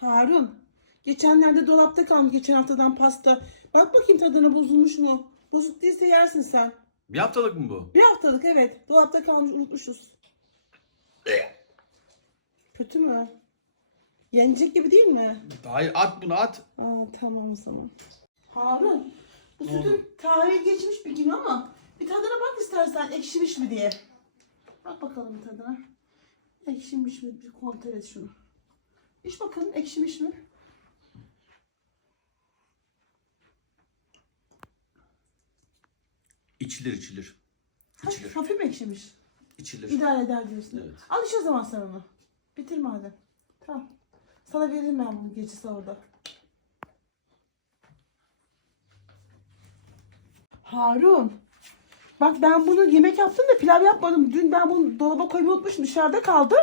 Harun. Geçenlerde dolapta kalmış geçen haftadan pasta. Bak bakayım tadına bozulmuş mu? Bozuk değilse yersin sen. Bir haftalık mı bu? Bir haftalık evet. Dolapta kalmış unutmuşuz. Kötü mü? Yenecek gibi değil mi? Hayır at bunu at. Aa, tamam o zaman. Harun. Bu Ne sütün tarihi geçmiş bir gün ama bir tadına bak istersen ekşimiş mi diye. Bak bakalım bir tadına. Ekşimiş mi? Bir kontrol et şunu. İç bakalım ekşimiş mi? İçilir içilir. Hafif, İçilir. hafif mi ekşimiş? İçilir. İdare eder diyorsun. Evet. Al iç o zaman sen onu. Bitir madem. Tamam. Sana veririm ben bunu gece sahurda. Harun. Bak ben bunu yemek yaptım da pilav yapmadım. Dün ben bunu dolaba koymayı unutmuşum. Dışarıda kaldı.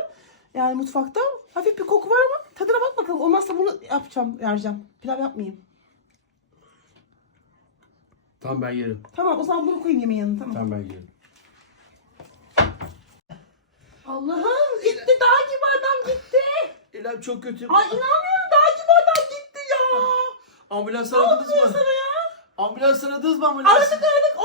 Yani mutfakta. Hafif bir koku var ama tadına bak bakalım. Olmazsa bunu yapacağım, vereceğim. Pilav yapmayayım. Tamam ben yerim. Tamam o zaman bunu koyayım yemeğin yanına. Tamam. Tamam ben yerim. Allah'ım gitti. Dağ gibi adam gitti. Elem çok kötü. Ay inanmıyorum. Dağ gibi adam gitti ya. Ambulans Ne aradınız oluyor mı? sana ya? Ambulans aradınız mı ambulans? Aradık aradık